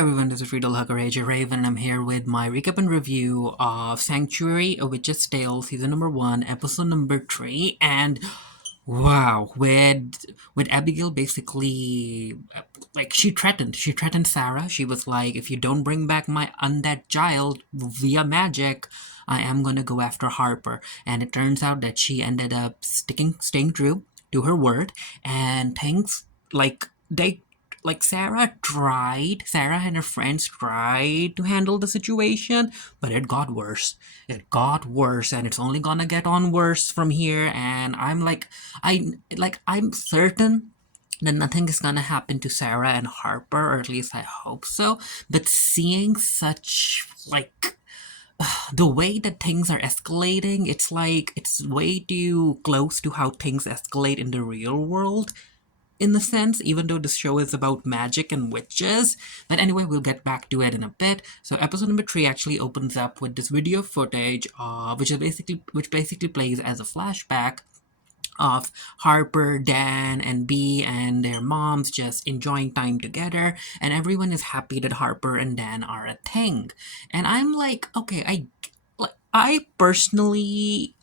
everyone, this is Riddle Hugger AJ Raven. I'm here with my recap and review of Sanctuary, A Witch's Tale, Season number 1, Episode number 3, and wow, with Abigail basically, like, she threatened Sarah. She was like, if you don't bring back my undead child via magic, I am gonna go after Harper. And it turns out that she ended up staying true to her word, and things like they like Sarah and her friends tried to handle the situation, but it got worse. It got worse, and it's only gonna get on worse from here. And I'm certain that nothing is gonna happen to Sarah and Harper, or at least I hope so. But seeing such like the way that things are escalating, it's like it's way too close to how things escalate in the real world in the sense, even though this show is about magic and witches. But anyway, we'll get back to it in a bit. So episode number 3 actually opens up with this video footage, which basically plays as a flashback of Harper, Dan, and B and their moms just enjoying time together, and everyone is happy that Harper and Dan are a thing. And I'm like, okay, I personally,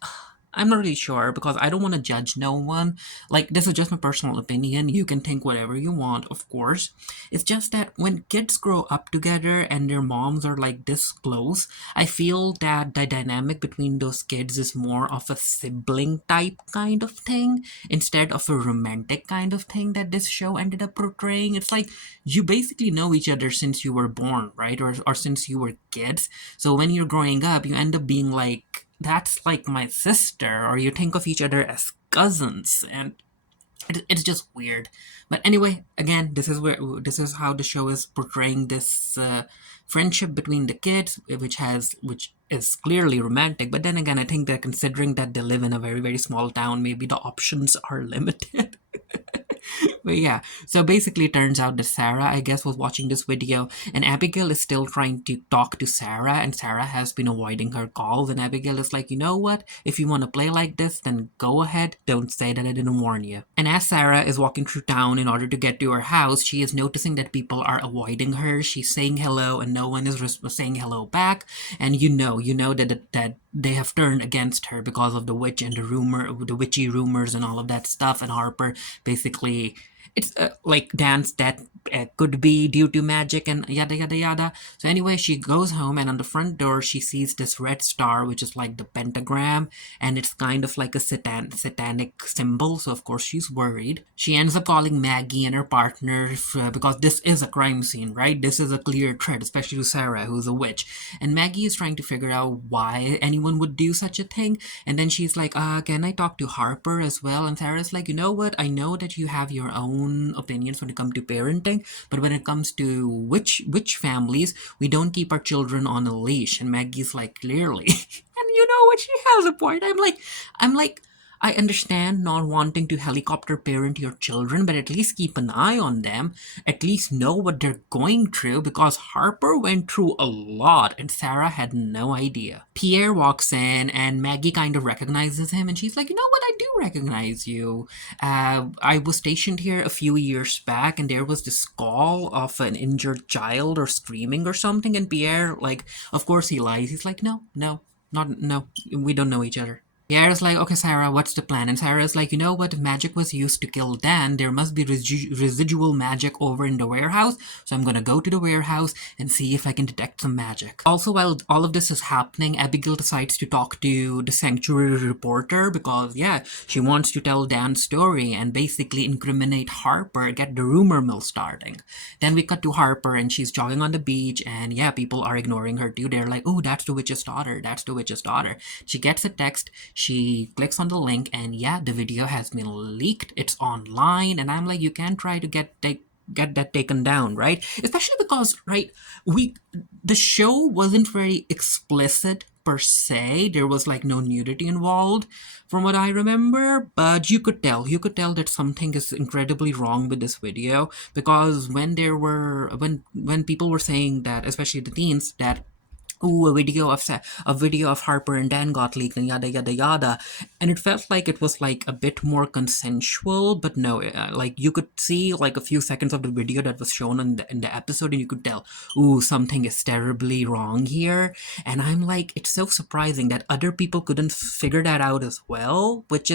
I'm not really sure because I don't want to judge no one. Like, this is just my personal opinion. You can think whatever you want, of course. It's just that when kids grow up together and their moms are like this close, I feel that the dynamic between those kids is more of a sibling type kind of thing instead of a romantic kind of thing that this show ended up portraying. It's like you basically know each other since you were born, right? Or since you were kids. So when you're growing up, you end up being like, that's like my sister, or you think of each other as cousins, and it's just weird. But anyway, again, this is how the show is portraying this friendship between the kids, which is clearly romantic. But then again, I think that considering that they live in a very, very small town, maybe the options are limited. But yeah, so basically it turns out that Sarah, I guess, was watching this video, and Abigail is still trying to talk to Sarah, and Sarah has been avoiding her calls, and Abigail is like, you know what, if you want to play like this, then go ahead, don't say that I didn't warn you. And as Sarah is walking through town in order to get to her house, she is noticing that people are avoiding her. She's saying hello, and no one is saying hello back, and you know that they have turned against her because of the witch and the witchy rumors and all of that stuff. And Harper basically, it's like Dan's death could be due to magic and yada yada yada. So anyway, she goes home, and on the front door she sees this red star, which is like the pentagram, and it's kind of like a satanic symbol. So of course she's worried. She ends up calling Maggie and her partner because this is a crime scene, right? This is a clear threat, especially to Sarah, who's a witch. And Maggie is trying to figure out why anyone would do such a thing. And then she's like, can I talk to Harper as well? And Sarah's like, you know what? I know that you have your own opinions when it comes to parenting, but when it comes to witch families, we don't keep our children on a leash. And Maggie's like, clearly. And you know what? She has a point. I'm like, I understand not wanting to helicopter parent your children, but at least keep an eye on them. At least know what they're going through, because Harper went through a lot and Sarah had no idea. Pierre walks in and Maggie kind of recognizes him, and she's like, you know what, I do recognize you. I was stationed here a few years back, and there was this call of an injured child or screaming or something, and Pierre, like, of course he lies. He's like, no, we don't know each other. Pierre's like, okay, Sarah, what's the plan? And Sarah's like, you know what? If magic was used to kill Dan, there must be residual magic over in the warehouse. So I'm gonna go to the warehouse and see if I can detect some magic. Also, while all of this is happening, Abigail decides to talk to the sanctuary reporter because, yeah, she wants to tell Dan's story and basically incriminate Harper, get the rumor mill starting. Then we cut to Harper, and she's jogging on the beach, and yeah, people are ignoring her too. They're like, oh, that's the witch's daughter. That's the witch's daughter. She gets a text. She clicks on the link, and yeah, the video has been leaked. It's online, and I'm like, you can try to get that taken down, right? Especially because, right, the show wasn't very explicit per se. There was like no nudity involved from what I remember, but you could tell that something is incredibly wrong with this video, because when people were saying that, especially the teens, that ooh, a video of Harper and Dan got leaked and yada yada yada, and it felt like it was like a bit more consensual, but no, like you could see like a few seconds of the video that was shown in the episode, and you could tell, ooh, something is terribly wrong here, and I'm like, it's so surprising that other people couldn't figure that out as well, which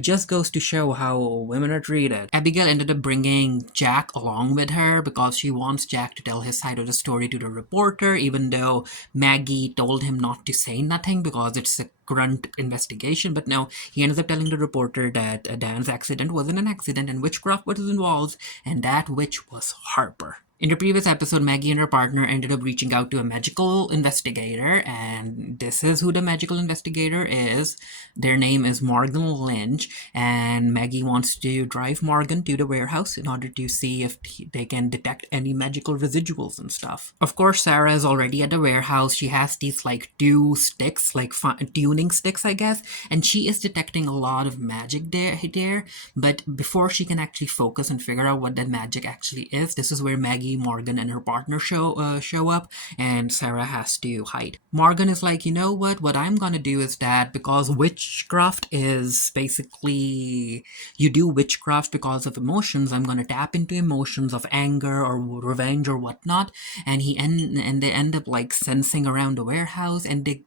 just goes to show how women are treated. Abigail ended up bringing Jack along with her because she wants Jack to tell his side of the story to the reporter, even though Maggie told him not to say nothing because it's a grunt investigation. But no, he ends up telling the reporter that Dan's accident wasn't an accident and witchcraft was involved, and that witch was Harper. In the previous episode, Maggie and her partner ended up reaching out to a magical investigator, and this is who the magical investigator is. Their name is Morgan Lynch, and Maggie wants to drive Morgan to the warehouse in order to see if they can detect any magical residuals and stuff. Of course, Sarah is already at the warehouse. She has these like two sticks, like tuning sticks, I guess, and she is detecting a lot of magic there. But before she can actually focus and figure out what that magic actually is, this is where Maggie, Morgan, and her partner show up, and Sarah has to hide. Morgan is like, you know what? What I'm gonna do is that because witchcraft is basically you do witchcraft because of emotions, I'm gonna tap into emotions of anger or revenge or whatnot, and they end up like sensing around the warehouse, and it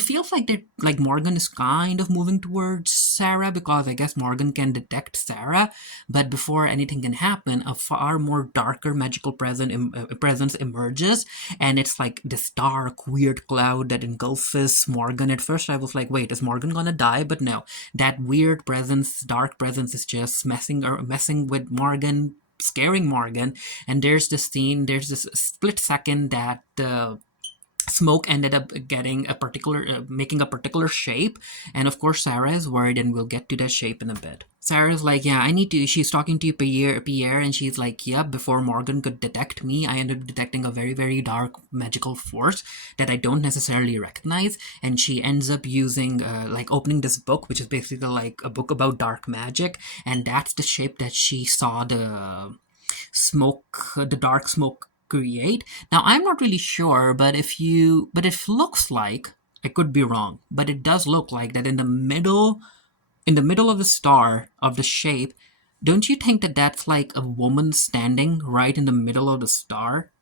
feels like Morgan is kind of moving towards Sarah because I guess Morgan can detect Sarah, but before anything can happen, a far more darker magical presence emerges, and it's like this dark, weird cloud that engulfs Morgan. At first, I was like, "Wait, is Morgan gonna die?" But no, that weird presence, dark presence, is just messing with Morgan, scaring Morgan. And there's this split second that the smoke ended up making a particular shape, and of course Sarah is worried, and we'll get to that shape in a bit. Sarah's like, yeah, I need to. She's talking to Pierre, and she's like, yeah, before Morgan could detect me, I ended up detecting a very, very dark magical force that I don't necessarily recognize, and she ends up using, like, opening this book, which is basically like a book about dark magic, and that's the shape that she saw the dark smoke create. Now I'm not really sure, but it looks like, I could be wrong, but it does look like that in the middle of the star of the shape. Don't you think that that's like a woman standing right in the middle of the star?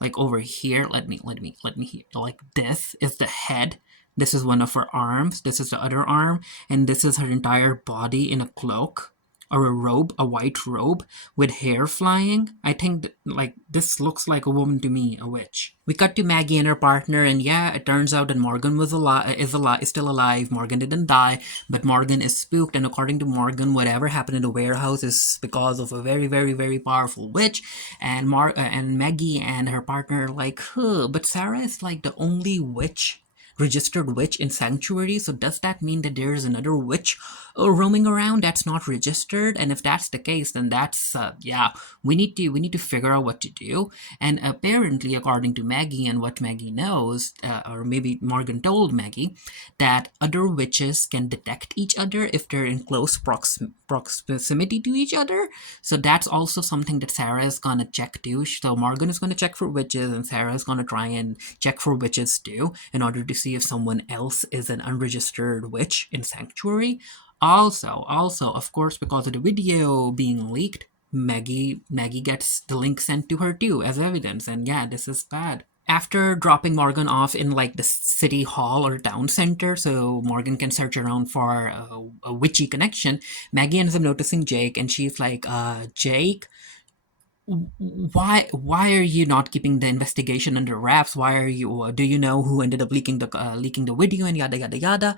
Like over here, let me hear, like this is the head, this is one of her arms, this is the other arm, and this is her entire body in a cloak or a robe, a white robe with hair flying. I think like this looks like a woman to me, a witch. We cut to Maggie and her partner, and yeah, it turns out that Morgan is still alive. Morgan didn't die, but Morgan is spooked, and according to Morgan, whatever happened in the warehouse is because of a very, very, very powerful witch. And Maggie and her partner are like, huh, but Sarah is like the only registered witch in Sanctuary, so does that mean that there is another witch roaming around that's not registered? And if that's the case, then that's yeah, we need to figure out what to do. And apparently, according to Maggie and what Maggie knows, or maybe Morgan told Maggie, that other witches can detect each other if they're in close proximity to each other. So that's also something that Sarah is gonna check too. So Morgan is gonna check for witches, and Sarah is gonna try and check for witches too, in order to see if someone else is an unregistered witch in Sanctuary. Also, of course, because of the video being leaked, Maggie gets the link sent to her too as evidence, and yeah, this is bad. After dropping Morgan off in like the city hall or town center, so Morgan can search around for a witchy connection, Maggie ends up noticing Jake, and she's like, Jake, why are you not keeping the investigation under wraps? Why are you do you know who ended up leaking the video and yada yada yada?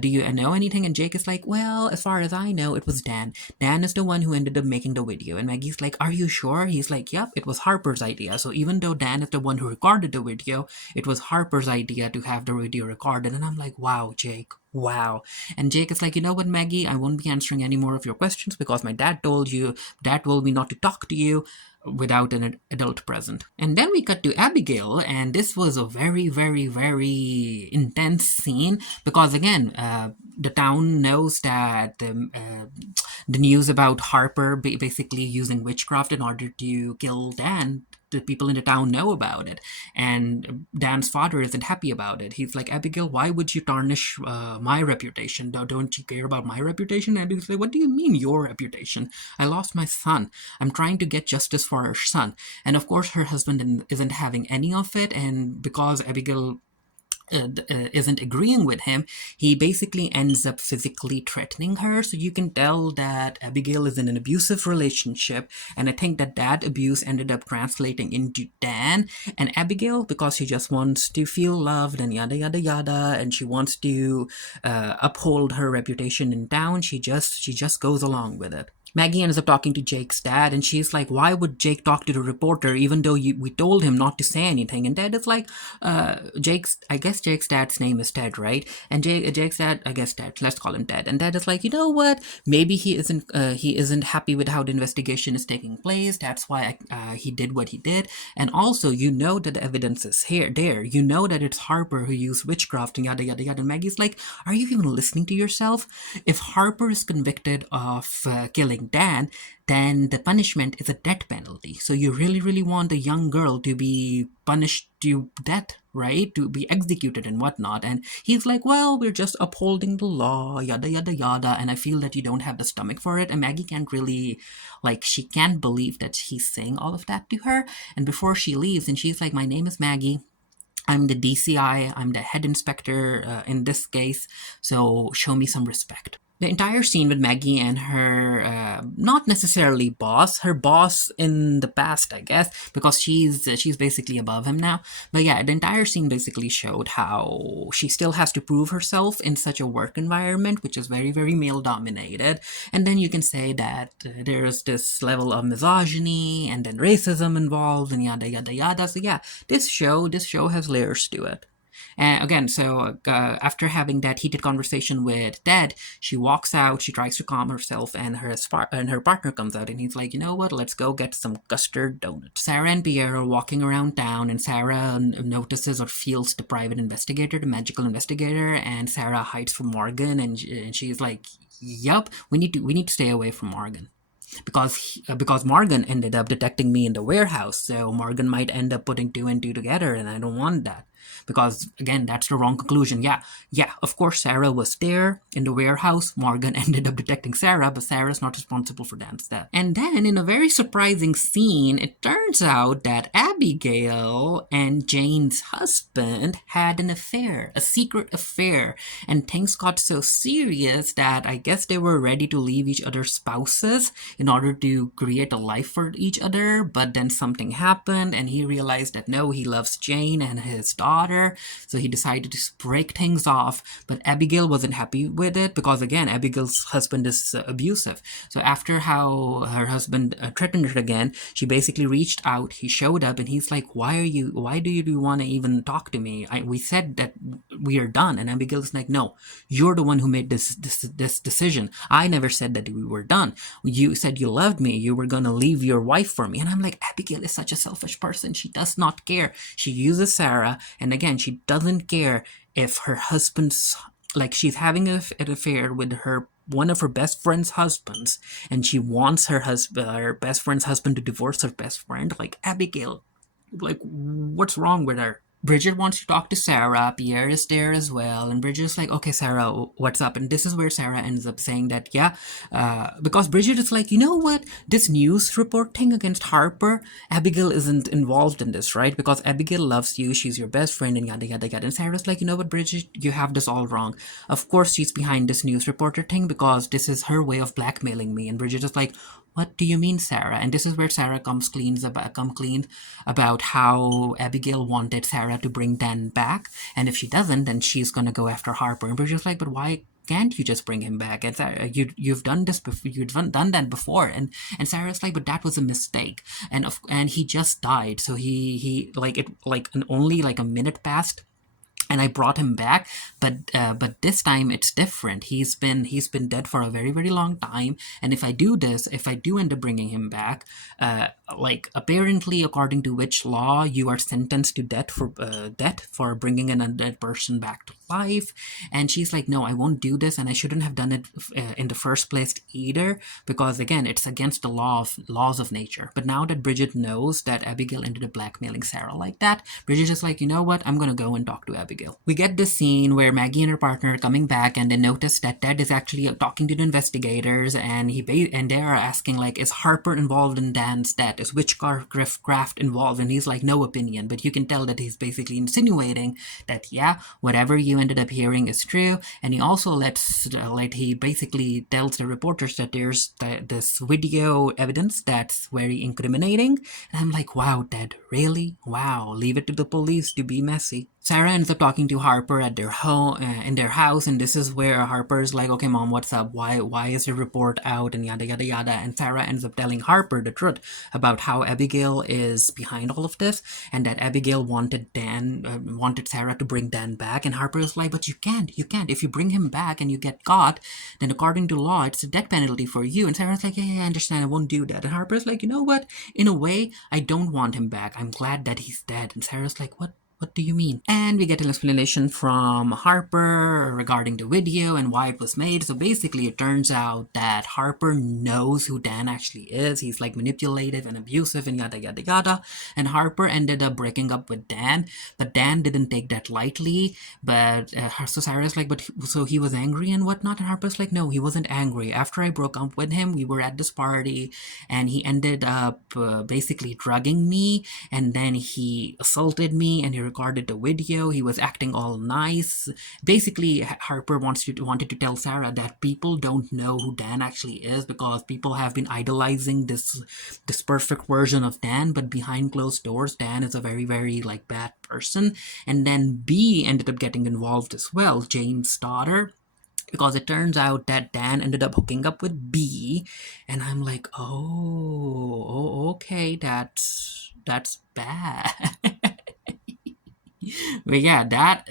Do you know anything? And Jake is like, well, as far as I know, it was Dan is the one who ended up making the video. And Maggie's like, are you sure? He's like, yep, it was Harper's idea. So even though Dan is the one who recorded the video, it was Harper's idea to have the video recorded. And I'm like, wow, Jake, wow. And Jake is like, you know what, Maggie, I won't be answering any more of your questions because my dad told me not to talk to you without an adult present. And then we cut to Abigail, and this was a very, very, very intense scene because, again, the town knows that the news about Harper basically using witchcraft in order to kill Dan the people in the town know about it. And Dan's father isn't happy about it. He's like, Abigail, why would you tarnish my reputation? Don't you care about my reputation? And Abigail's like, what do you mean your reputation? I lost my son. I'm trying to get justice for her son. And of course, her husband isn't having any of it. And because Abigail isn't agreeing with him, he basically ends up physically threatening her. So you can tell that Abigail is in an abusive relationship, and I think that abuse ended up translating into Dan. And Abigail, because she just wants to feel loved and yada yada yada, and she wants to uphold her reputation in town, she just goes along with it. Maggie ends up talking to Jake's dad, and she's like, why would Jake talk to the reporter even though we told him not to say anything? And Dad is like, I guess Jake's dad's name is Ted, right? And Jake's dad, I guess Ted, let's call him Ted. And Dad is like, you know what? Maybe he isn't happy with how the investigation is taking place. That's why he did what he did. And also, you know that the evidence is there. You know that it's Harper who used witchcraft and yada yada yada. And Maggie's like, are you even listening to yourself? If Harper is convicted of killing Dan, then the punishment is a death penalty. So you really, really want a young girl to be punished to death, right? To be executed and whatnot. And he's like, well, we're just upholding the law, yada, yada, yada. And I feel that you don't have the stomach for it. And Maggie can't really, she can't believe that he's saying all of that to her. And before she leaves, and she's like, my name is Maggie. I'm the DCI, I'm the head inspector in this case, so show me some respect. The entire scene with Maggie and her, not necessarily boss, her boss in the past, I guess, because she's basically above him now. But yeah, the entire scene basically showed how she still has to prove herself in such a work environment, which is very, very male dominated. And then you can say that there's this level of misogyny and then racism involved and yada yada yada. So yeah, this show has layers to it. And again, so after having that heated conversation with Dad, she walks out, she tries to calm herself, and her partner comes out, and he's like, you know what, let's go get some custard donuts. Sarah and Pierre are walking around town, and Sarah notices or feels the private investigator, the magical investigator, and Sarah hides from Morgan, and she's like, yup, we need to stay away from Morgan. Because Morgan ended up detecting me in the warehouse, so Morgan might end up putting two and two together, and I don't want that. Because, again, that's the wrong conclusion. Yeah, of course Sarah was there in the warehouse. Morgan ended up detecting Sarah, but Sarah's not responsible for Dan's death. And then, in a very surprising scene, it turns out that Abigail and Jane's husband had an affair, a secret affair, and things got so serious that I guess they were ready to leave each other's spouses in order to create a life for each other, but then something happened, and he realized that no, he loves Jane and his daughter, so he decided to break things off. But Abigail wasn't happy with it because, again, Abigail's husband is abusive. So after how her husband threatened her again, she basically reached out. He showed up, and he's like, why do you want to even talk to me? We said that we are done. And Abigail's like, no, you're the one who made this decision. I never said that we were done. You said you loved me. You were going to leave your wife for me. And I'm like, Abigail is such a selfish person. She does not care. She uses Sarah, and again, she doesn't care if her husband's, she's having an affair with one of her best friend's husbands, and she wants her best friend's husband to divorce her best friend. Abigail, what's wrong with her? Bridget wants to talk to Sarah. Pierre is there as well. And Bridget's like, okay, Sarah, what's up? And this is where Sarah ends up saying that, because Bridget is like, you know what? This news report thing against Harper, Abigail isn't involved in this, right? Because Abigail loves you. She's your best friend and yada, yada, yada. And Sarah's like, you know what, Bridget? You have this all wrong. Of course, she's behind this news reporter thing because this is her way of blackmailing me. And Bridget is like, what do you mean, Sarah? And this is where Sarah comes clean about how Abigail wanted Sarah to bring Dan back, and if she doesn't, then she's gonna go after Harper. And Bridget's like, but why can't you just bring him back? And Sarah, you've done this before. You've done that before. And Sarah's like, but that was a mistake. And he just died. So he only a minute passed. And I brought him back, but this time it's different. He's been dead for a very, very long time. And if I do end up bringing him back, apparently according to which law you are sentenced to death for bringing an undead person back to life. And she's like, no, I won't do this, and I shouldn't have done it in the first place either, because again, it's against the laws of nature. But now that Bridget knows that Abigail ended up blackmailing Sarah like that, Bridget's just like, you know what, I'm gonna go and talk to Abigail. We get this scene where Maggie and her partner are coming back, and they notice that Ted is actually talking to the investigators, and and they are asking like, is Harper involved in Dan's death? Is witchcraft involved? And he's like, no opinion, but you can tell that he's basically insinuating that yeah, whatever you ended up hearing is true. And he also he basically tells the reporters that there's this video evidence that's very incriminating. And I'm like, wow, Ted, really? Wow, leave it to the police to be messy. Sarah ends up talking to Harper at their home, in their house, and this is where Harper's like, "Okay, mom, what's up? Why is the report out?" And yada yada yada. And Sarah ends up telling Harper the truth about how Abigail is behind all of this, and that Abigail wanted Sarah to bring Dan back. And Harper is like, "But you can't. If you bring him back and you get caught, then according to law, it's a death penalty for you." And Sarah's like, "Yeah, I understand. I won't do that." And Harper's like, "You know what? In a way, I don't want him back. I'm glad that he's dead." And Sarah's like, "What? What do you mean?" And we get an explanation from Harper regarding the video and why it was made. So basically, it turns out that Harper knows who Dan actually is. He's like manipulative and abusive and yada yada yada. And Harper ended up breaking up with Dan, but Dan didn't take that lightly. But so Sarah's like, "But so he was angry and whatnot?" And Harper's like, "No, he wasn't angry. After I broke up with him, we were at this party, and he ended up basically drugging me, and then he assaulted me, and he recorded the video. He was acting all nice." Basically, Harper wanted to tell Sarah that people don't know who Dan actually is, because people have been idolizing this perfect version of Dan, but behind closed doors, Dan is a very, very like bad person. And then B ended up getting involved as well, Jane's daughter, because it turns out that Dan ended up hooking up with B. And I'm like, okay, that's bad. But yeah, that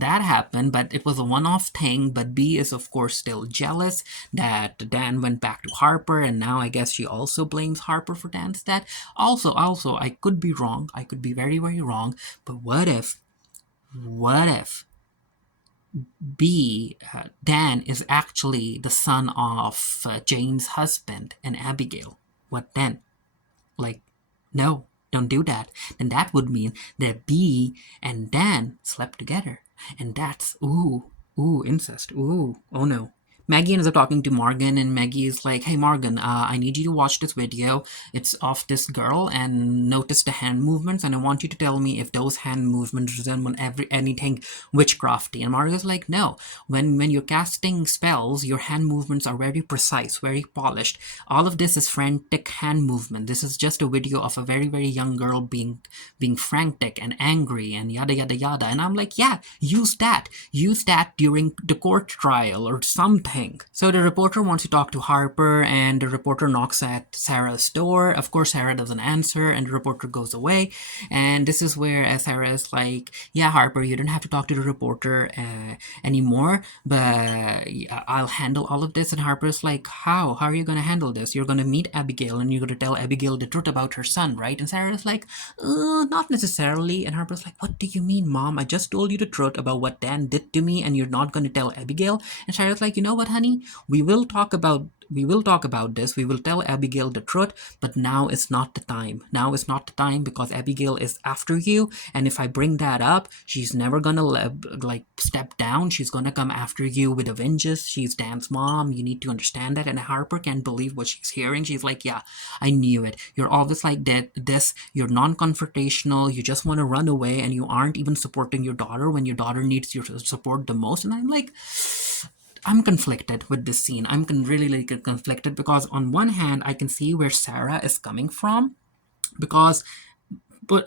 happened, but it was a one-off thing. But B is of course still jealous that Dan went back to Harper, and now I guess she also blames Harper for Dan's death. Also, I could be wrong. I could be very, very wrong. But what if Dan is actually the son of Jane's husband and Abigail? What then? Like, no, don't do that. Then that would mean that B and Dan slept together. And that's, incest. Ooh, oh no. Maggie ends up talking to Morgan, and Maggie is like, "Hey Morgan, I need you to watch this video. It's of this girl, and notice the hand movements, and I want you to tell me if those hand movements resemble anything witchcrafty." And Morgan's like, "No, when you're casting spells, your hand movements are very precise, very polished. All of this is frantic hand movement. This is just a video of a very, very young girl being frantic and angry and yada yada yada." And I'm like, "Yeah, use that during the court trial or something." So the reporter wants to talk to Harper, and the reporter knocks at Sarah's door. Of course, Sarah doesn't answer, and the reporter goes away. And this is where Sarah is like, "Yeah, Harper, you don't have to talk to the reporter anymore, but I'll handle all of this." And Harper's like, How are you going to handle this? You're going to meet Abigail, and you're going to tell Abigail the truth about her son, right?" And Sarah's like, Not necessarily." And Harper's like, "What do you mean, Mom? I just told you the truth about what Dan did to me, and you're not going to tell Abigail." And Sarah's like, "You know what, honey? We will talk about this. We will tell Abigail the truth, but now is not the time. Now is not the time, because Abigail is after you, and if I bring that up, she's never gonna step down. She's gonna come after you with a vengeance. She's Dan's mom. You need to understand that." And Harper can't believe what she's hearing. She's like, "Yeah, I knew it. You're always like this. You're non-confrontational. You just want to run away, and you aren't even supporting your daughter when your daughter needs your support the most." And I'm like, I'm conflicted with this scene. I'm really conflicted, because on one hand, I can see where Sarah is coming from, but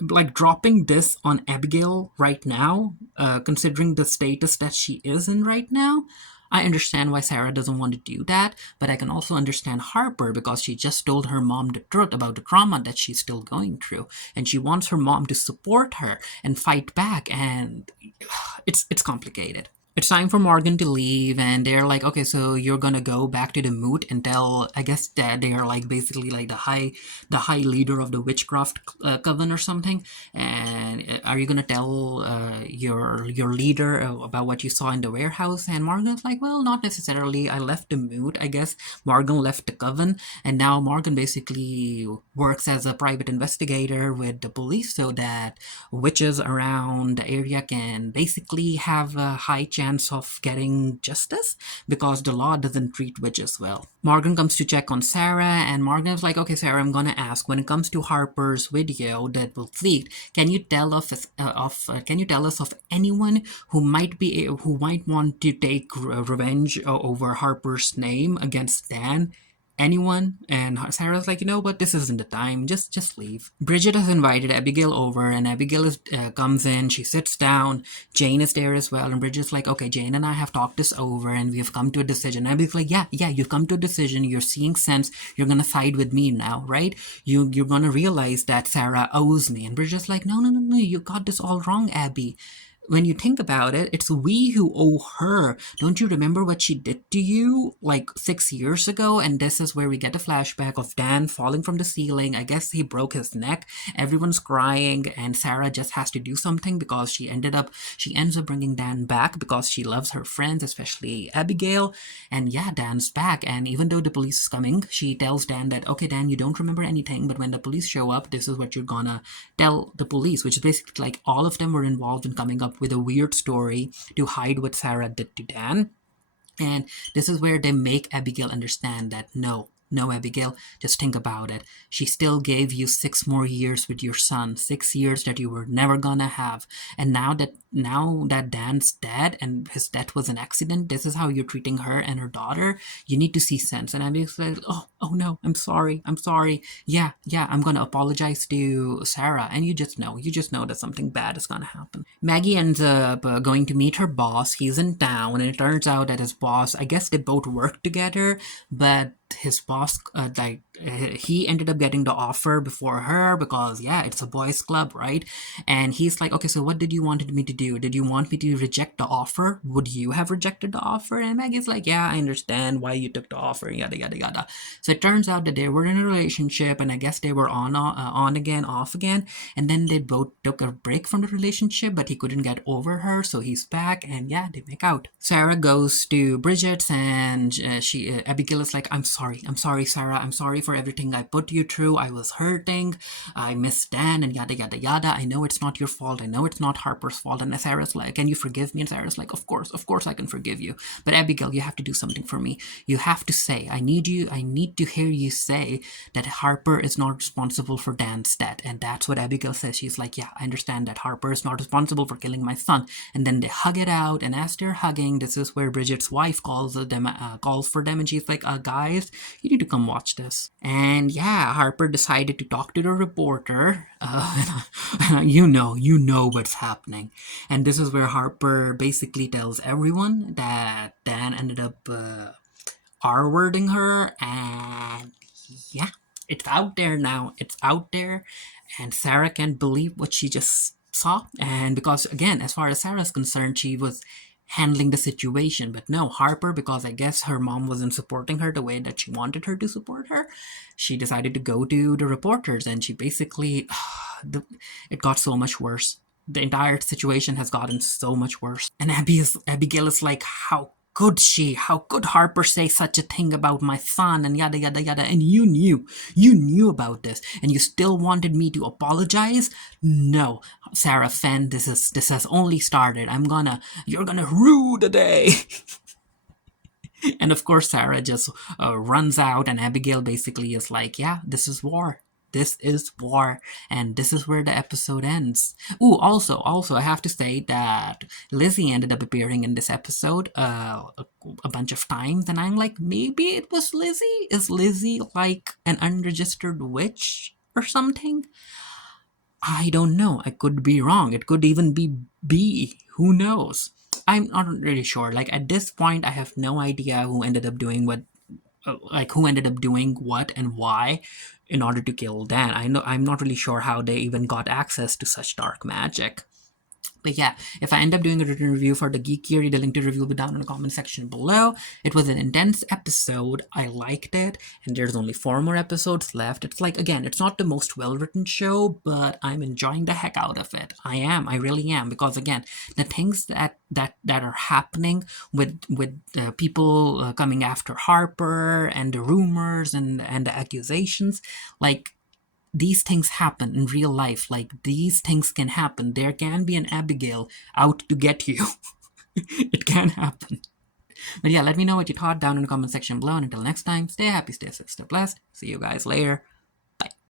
like dropping this on Abigail right now, considering the status that she is in right now, I understand why Sarah doesn't want to do that, but I can also understand Harper, because she just told her mom the truth about the trauma that she's still going through, and she wants her mom to support her and fight back, and it's complicated. It's time for Morgan to leave, and they're like, okay, so you're gonna go back to the moot and tell. I guess that they are like basically like the high leader of the witchcraft coven or something. And are you gonna tell your leader about what you saw in the warehouse? And Morgan's like, well, not necessarily. I left the moot. I guess Morgan left the coven, and now Morgan basically works as a private investigator with the police, so that witches around the area can basically have a high chance of getting justice because the law doesn't treat witches well. Morgan comes to check on Sarah, and Morgan's like, okay, Sarah, I'm gonna ask, when it comes to Harper's video that was leaked, can you tell can you tell us of anyone who might want to take revenge over Harper's name against Dan? Anyone? And Sarah's like, you know what, this isn't the time, just leave. Bridget has invited Abigail over, and comes in, she sits down, Jane is there as well, and Bridget's like, okay, Jane and I have talked this over and we have come to a decision. Abigail's like, yeah, you've come to a decision, you're seeing sense, you're gonna side with me now, right? You're gonna realize that Sarah owes me. And Bridget's like, no, you got this all wrong, Abby. When you think about it, it's we who owe her. Don't you remember what she did to you like 6 years ago? And this is where we get a flashback of Dan falling from the ceiling. I guess he broke his neck. Everyone's crying, and Sarah just has to do something because she ends up bringing Dan back because she loves her friends, especially Abigail. And yeah, Dan's back. And even though the police is coming, she tells Dan that, okay, Dan, you don't remember anything, but when the police show up, this is what you're gonna tell the police, which is basically like all of them were involved in coming up with a weird story to hide what Sarah did to Dan. And this is where they make Abigail understand that no, Abigail, just think about it. She still gave you 6 more years with your son, 6 years that you were never gonna have. And now that Dan's dead and his death was an accident, this is how you're treating her and her daughter. You need to see sense. And Abigail's like, oh no, I'm sorry. Yeah, I'm gonna apologize to Sarah. And you just know that something bad is gonna happen. Maggie ends up going to meet her boss. He's in town, and it turns out that his boss, I guess they both work together, but his boss he ended up getting the offer before her because yeah, it's a boys club, right? And he's like, okay, so what did you wanted me to do? Did you want me to reject the offer? Would you have rejected the offer? And Maggie's like, yeah, I understand why you took the offer, yada yada yada. So it turns out that they were in a relationship, and I guess they were on again, off again, and then they both took a break from the relationship, but he couldn't get over her, so he's back, and yeah, they make out. Sarah goes to Bridget's, and Abigail is like, I'm sorry, Sarah. I'm sorry for everything I put you through. I was hurting. I miss Dan and yada yada yada. I know it's not your fault. I know it's not Harper's fault. And Sarah's like, can you forgive me? And Sarah's like, of course I can forgive you. But Abigail, you have to do something for me. You have to say, I need to hear you say that Harper is not responsible for Dan's death. And that's what Abigail says. She's like, yeah, I understand that Harper is not responsible for killing my son. And then they hug it out. And as they're hugging, this is where Bridget's wife calls for them, and she's like, guys, you need to come watch this. And yeah, Harper decided to talk to the reporter. You know what's happening. And this is where Harper basically tells everyone that Dan ended up R-wording her. And yeah, it's out there now. It's out there. And Sarah can't believe what she just saw. And because, again, as far as Sarah's concerned, she was handling the situation. But no, Harper, because I guess her mom wasn't supporting her the way that she wanted her to support her, she decided to go to the reporters, and she basically, it got so much worse. The entire situation has gotten so much worse. And Abigail is like, how could Harper say such a thing about my son and yada yada yada, and you knew about this, and you still wanted me to apologize? No, Sarah Fenn, this has only started. You're gonna rue the day. And of course, Sarah just runs out, and Abigail basically is like, yeah, this is war. This is war, and this is where the episode ends. Ooh, also, I have to say that Lizzie ended up appearing in this episode a bunch of times, and I'm like, maybe it was Lizzie? Is Lizzie like an unregistered witch or something? I don't know. I could be wrong. It could even be B. Who knows? I'm not really sure. Like, at this point, I have no idea who ended up doing what and why in order to kill Dan. I'm not really sure how they even got access to such dark magic. But yeah, if I end up doing a written review for the geekier, the link to review will be down in the comment section below. It was an intense episode. I liked it, and there's only 4 more episodes left. It's like, again, it's not the most well-written show, but I'm enjoying the heck out of it. I am. I really am, because again, the things that are happening with people coming after Harper, and the rumors and the accusations, like, these things happen in real life. Like, these things can happen. There can be an Abigail out to get you. It can happen. But yeah, let me know what you thought down in the comment section below. And until next time, stay happy, stay safe, stay blessed. See you guys later. Bye.